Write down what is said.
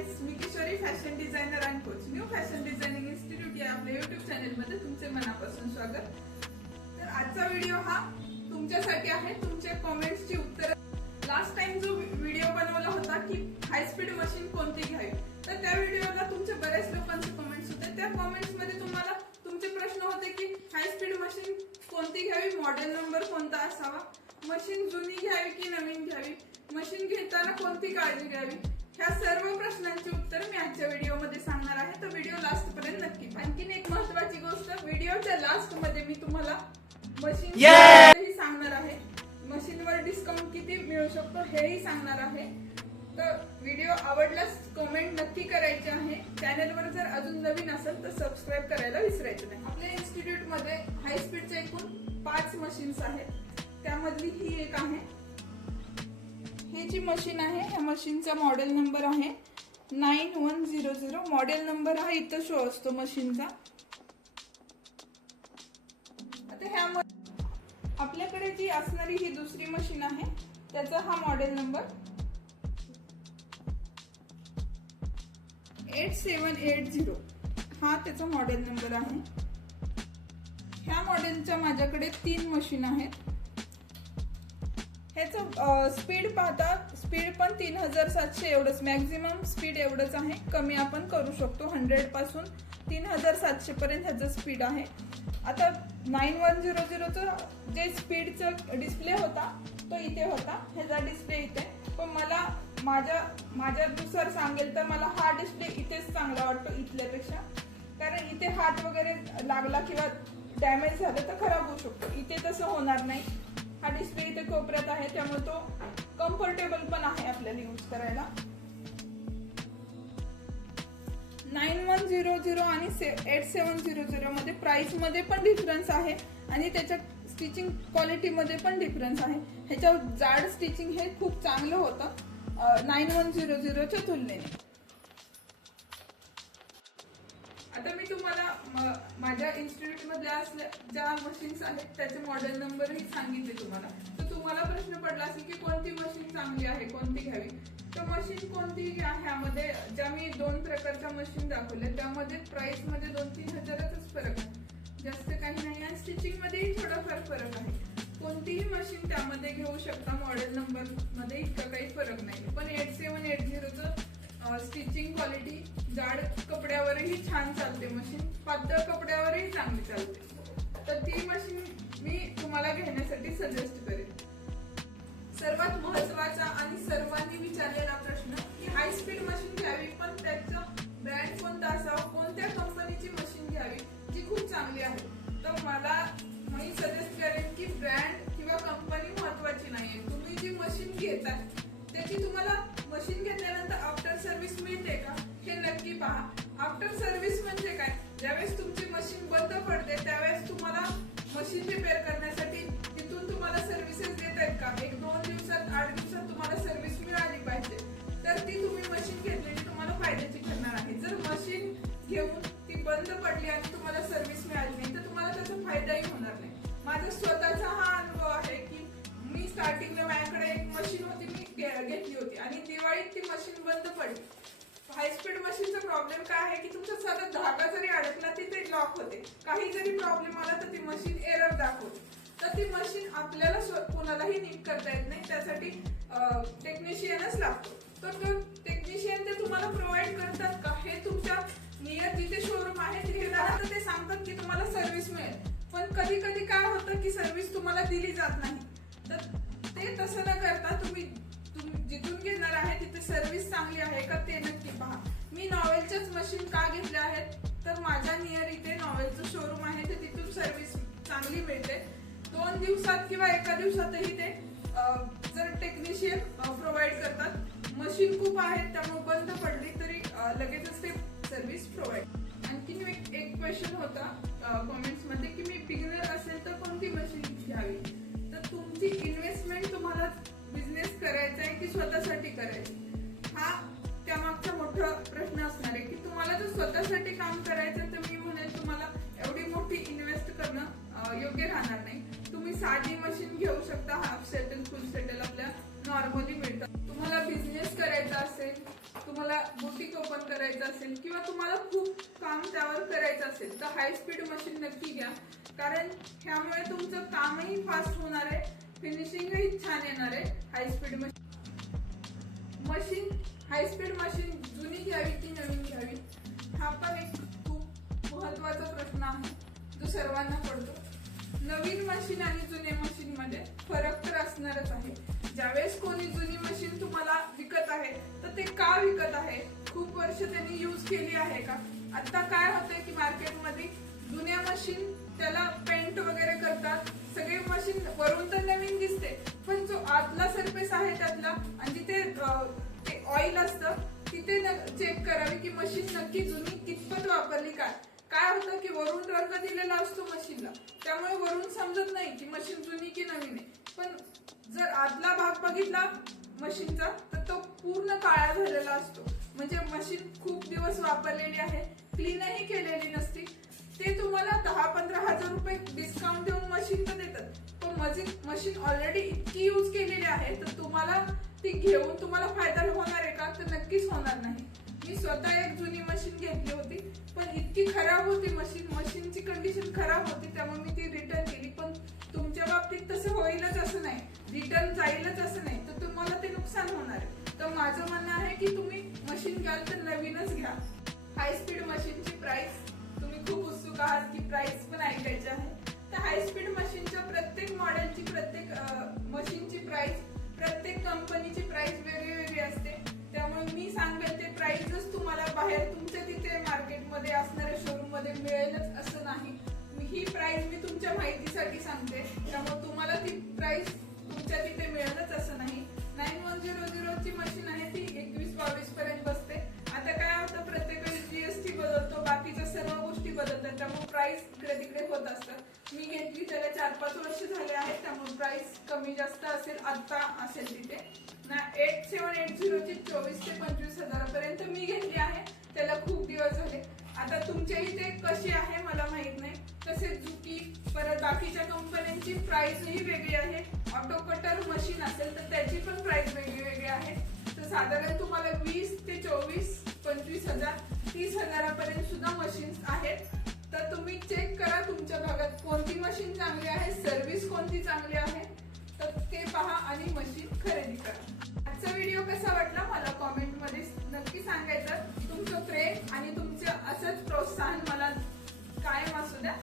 Friends, me Kishori fashion designer and coach new fashion designing institute या आपल्या YouTube channel मध्ये तुमचे मनापासून स्वागत। तर आजचा व्हिडिओ हा तुमच्यासाठी आहे, तुमच्या कमेंट्सची उत्तर। लास्ट टाइम जो व्हिडिओ बनवला होता की हाय स्पीड मशीन कोणती घ्यावी, तर त्या व्हिडिओला तुमचे बरेच लोकांचे कमेंट्स होते। त्या कमेंट्स मध्ये तुम्हाला तुमचे प्रश्न होते की हाय स्पीड मशीन कोणती घ्यावी, मॉडेल नंबर कोणता असावा, मशीन जुनी घ्यावी की नवीन घ्यावी, मशीन घेताना कोणती काळजी घ्यावी, ह्या सर्व प्रश्नांची उत्तर मी आजच्या व्हिडिओमध्ये सांगणार आहे। तर व्हिडिओ लास्ट पर्यंत नक्की पहा। आणखीन एक महत्त्वाची गोष्ट, व्हिडिओच्या लास्ट मध्ये मी तुम्हाला मशीन ही सांगणार आहे, मशीनवर डिस्काउंट किती मिळू शकतो हेही सांगणार आहे। तर व्हिडिओ आवडल्यास कमेंट नक्की करायची आहे। चॅनलवर जर अजून नवीन असेल तर सबस्क्राइब करायला विसरायचं नाही। आपल्या इन्स्टिट्यूट मध्ये हाय स्पीडचे एकूण 5 मशीन्स आहेत, त्यामधली ही एक आहे। ही जी मशीन आहे, ह्या मशीनचा मॉडेल नंबर आहे 9100। मॉडेल नंबर हा इथं शो असतो मशीनचा। आता ह्या आपल्याकडे जी असणारी ही दुसरी मशीन आहे, त्याचा हा मॉडेल नंबर 8780 हा त्याचा मॉडेल नंबर आहे। ह्या मॉडेलच्या माझ्याकडे 3 मशीन आहेत। ह्याचं स्पीड पाहता, स्पीड पण 3700 एवढंच, मॅक्झिमम स्पीड एवढंच आहे। कमी आपण करू शकतो, 100 पासून 3700 पर्यंत ह्याचं स्पीड आहे। आता 9100चं जे स्पीडचा डिस्प्ले होता तो इथे होता, ह्याचा डिस्प्ले इथे। पण मला माझ्यानुसार सांगेल तर मला हा डिस्प्ले इथेच चांगला वाटतो इथल्यापेक्षा, कारण इथे हात वगैरे लागला किंवा डॅमेज झालं तर खराब होऊ शकतो। इथे तसं होणार नाही, हा डिस्प्ले इथे कोपऱ्यात आहे, त्यामुळे तो कम्फर्टेबल पण आहे आपल्याला यूज करायला। 9100 आणि 8700 मध्ये प्राइस मध्ये पण डिफरन्स आहे आणि त्याच्या स्टिचिंग क्वालिटी मध्ये पण डिफरन्स आहे। ह्याच्या जाड स्टिचिंग हे खूप चांगलं होतं 9100च्या तुलनेने। आता मी तुम्हाला माझ्या इन्स्टिट्यूट मधल्या ज्या मशीन्स आहेत त्याचे मॉडेल नंबरही सांगितले तुम्हाला। तर तुम्हाला प्रश्न पडला असेल की कोणती मशीन चांगली आहे, कोणती घ्यावी। तर मशीन कोणती आहे, ह्यामध्ये ज्या मी 2 प्रकारच्या मशीन दाखवल्या त्यामध्ये प्राइस मध्ये 2-3 हजाराचाच फरक आहे, जास्त काही नाही। आणि स्टिचिंग मध्येही थोडाफार फरक आहे। कोणतीही मशीन त्यामध्ये घेऊ शकता, मॉडेल नंबर मध्ये इतका काही फरक नाही। पण 8780चं स्टिचिंग क्वालिटी जाड कपड्यावरही छान चालते मशीन, पातळ कपड्यावरही चांगली चालते। तर ती मशीन मी तुम्हाला घेण्यासाठी सजेस्ट करेन। सर्वात महत्त्वाचा आणि सर्वांनी विचारलेला प्रश्न की हाय स्पीड मशीन घ्यावी पण त्याचं ब्रँड कोणता असावा, कोणत्या कंपनीची मशीन घ्यावी जी खूप चांगली आहे। तर मी सजेस्ट करेन की ब्रँड किंवा कंपनी महत्त्वाची नाहीये, तुम्ही जी मशीन घेताय त्याची तुम्हाला मशीन घेतल्यानंतर आफ्टर सर्व्हिस मिळते का हे नक्की पहा। आफ्टर सर्व्हिस म्हणजे काय, ज्यावेळेस तुमची मशीन बंद पडते त्यावेळेस तुम्हाला मशीन रिपेअर करण्यासाठी तिथून तुम्हाला सर्व्हिसेस देत आहेत का, 1-2 दिवसात 8 दिवसात तुम्हाला सर्व्हिस मिळाली पाहिजे, तर ती तुम्ही मशीन घेतलेली तुम्हाला फायद्याची ठरणार आहे। जर मशीन घेऊन ती बंद पडली आणि तुम्हाला सर्व्हिस मिळाली नाही तर तुम्हाला त्याचा फायदाही होणार नाही। माझा स्वतःचा हा अनुभव आहे की मी स्टार्टिंगला माझ्याकडे एक मशीन होती, मी घेतली होती आणि दिवाळीत ती मशीन बंद पडली। हाय स्पीड मशीनचा प्रॉब्लेम काय आहे की तुमचा साधा धागा जरी अडकला तिथे लॉक होते, काही जरी प्रॉब्लेम आला तर ती मशीन एरर दाखवते। तर ती मशीन आपल्याला कोणालाही नीट करता येत नाही, त्यासाठी टेक्निशियनच लागतो। तर तो टेक्निशियन ते तुम्हाला प्रोव्हाइड करतात का हे तुमच्या नियर जिथे शोरूम आहे तिथे गेल्यानंतर ते सांगतात की तुम्हाला सर्व्हिस मिळेल, पण कधी कधी काय होतं की सर्व्हिस तुम्हाला दिली जात नाही। तर ते तसं न करता तुम्ही जिथून घेणार आहे तिथे सर्व्हिस चांगली आहे का ते नक्की पहा। मी नॉवेलच्याच मशीन का घेतल्या आहेत, तर माझ्या नियर इथे नॉवेलचं शोरूम आहे, तर तिथून सर्व्हिस चांगली मिळते। 2 दिवसात किंवा 1 दिवसातही ते जर टेक्निशियन प्रोव्हाइड करतात। मशीन खूप आहेत त्यामुळे बंद पडली तरी लगेचच ते सर्व्हिस प्रोव्हाइड। आणखीन एक क्वेश्चन होता कमेंट्स मध्ये की मी बिगिनर असेल तर कोणती मशीन घ्यावी। तर तुमची इन्व्हेस्टमेंट तुम्हाला बिझनेस करायचा आहे की स्वतःसाठी करायची, हा त्यामागचा मोठा प्रश्न असणार आहे की तुम्हाला जर स्वतःसाठी काम करायचं तर मी म्हणेन तुम्हाला एवढी मोठी इन्व्हेस्ट करणं योग्य राहणार नाही। तुम्ही साधी मशीन घेऊ शकता, हाफ सेटल फुल सेटल आपल्या नॉर्मली मिळतात। तुम्हाला बिझनेस करायचा असेल, तुम्हाला बुटीक तुम्हाला खूप काम त्यावर करायचं असेल तर हाय स्पीड मशीन नक्की घ्या, कारण ह्यामुळे तुमचं कामही फास्ट होणार आहे, फिनिशिंगही छान येणार आहे. High speed machine high speed machine जुनी घ्यावी की नवीन घ्यावी, हा पण एक खूप महत्वाचा प्रश्न आहे जो सर्वांना पडतो. नवीन मशीन आणि जुने मशीन मध्ये फरक तर असणारच आहे. ज्यावेळेस कोणी जुनी मशीन तुम्हाला विकत आहे तर ते का विकत आहे, खूप वर्ष त्यांनी यूज केली आहे का. आता काय होतंय की मार्केटमध्ये जुन्या मशीन त्याला पेंट वगैरे करतात, सगळे मशीन वरून तर नवीन दिसते पण जो आतला सरफेस आहे त्यातला आणि जिथे ते ऑइल असतं तिथे चेक करावे की मशीन नक्की जुनी कितपत वापरली. काय होतं की वरून रंग दिलेला असतो मशीनला, त्यामुळे वरून समजत नाही की मशीन जुनी की नवीन आहे. पण जर आतला भाग बघितला मशीनचा तर तो पूर्ण काळा झालेला असतो, म्हणजे मशीन खूप दिवस वापरलेली आहे, क्लीनही केलेली नसती. ते तुम्हाला 10-15 हजार रुपये डिस्काउंट देऊन मशीन तर देतात, पण मशीन ऑलरेडी इतकी यूज केलेली आहे तर तुम्हाला ती घेऊन तुम्हाला फायदा होणार आहे का, तर नक्कीच होणार नाही. मी स्वतः एक जुनी मशीन घेतली होती पण इतकी खराब होती मशीनची कंडिशन खराब होती, त्यामुळे मी ती रिटर्न केली. पण तुमच्या बाबतीत तसं होईलच असं नाही, रिटर्न जाईलच असं नाही, तर तुम्हाला ते नुकसान होणार आहे. तर माझं म्हणणं आहे की तुम्ही मशीन घ्याल तर नवीनच घ्या. हाय स्पीड मशीनची प्राइस तुम्ही खूप उत्सुक आहात की प्राइस पण ऐकायची आहे. तर हाय स्पीड मशीनच्या प्रत्येक मॉडेलची, प्रत्येक मशीनची प्राइस, प्रत्येक कंपनीची प्राइस वेगळी वेगळी असते. त्यामुळे मी सांगेल ते प्राइसच तुम्हाला बाहेर तुमच्या तिथे मार्केटमध्ये असणाऱ्या शोरूम मध्ये मिळेलच असं नाही. ही प्राइस मी तुमच्या माहितीसाठी सांगते, त्यामुळे तुम्हाला ती प्राइस तुमच्या तिथे मिळेलच असं नाही. 9100 ची मशीन आहे ती 21-22 पर्यंत बसते. आता काय होतं, प्रत्येक वेळी जीएसटी बदलतो, बाकीच्या सर्व गोष्टी बदलतात, त्यामुळे प्राइस इकडे तिकडे होत असतात. मी घेतली त्याला 4-5 वर्ष झाले आहेत, त्यामुळे प्राइस कमी जास्त असेल, आता असेल तिथे. 8780 ची 24 ते 25 हजारापर्यंत मी घेतली आहे, त्याला खूप दिवस झाले. आता तुमच्या इथे कशी आहे मला माहित नाही. तसेच जुकी, परत बाकीच्या कंपन्यांची प्राइसही वेगळी आहे. ऑटो कटर मशीन असेल तर त्याची पण प्राइस वेगळी वेगळी आहे. तर साधारण तुम्हाला 20 ते 24, 25 हजार, 30 हजारापर्यंत सुद्धा मशीन्स आहेत. तर तुम्ही चेक करा तुमच्या भागात कोणती मशीन चांगली आहे, सर्व्हिस कोणती चांगली आहे, तर ते पहा आणि मशीन खरेदी करा. आजचा व्हिडिओ कसा वाटला मला कॉमेंट मध्ये नक्की सांगायचं. तुमचं प्रेम आणि तुमचं असंच प्रोत्साहन मला कायम असू द्या.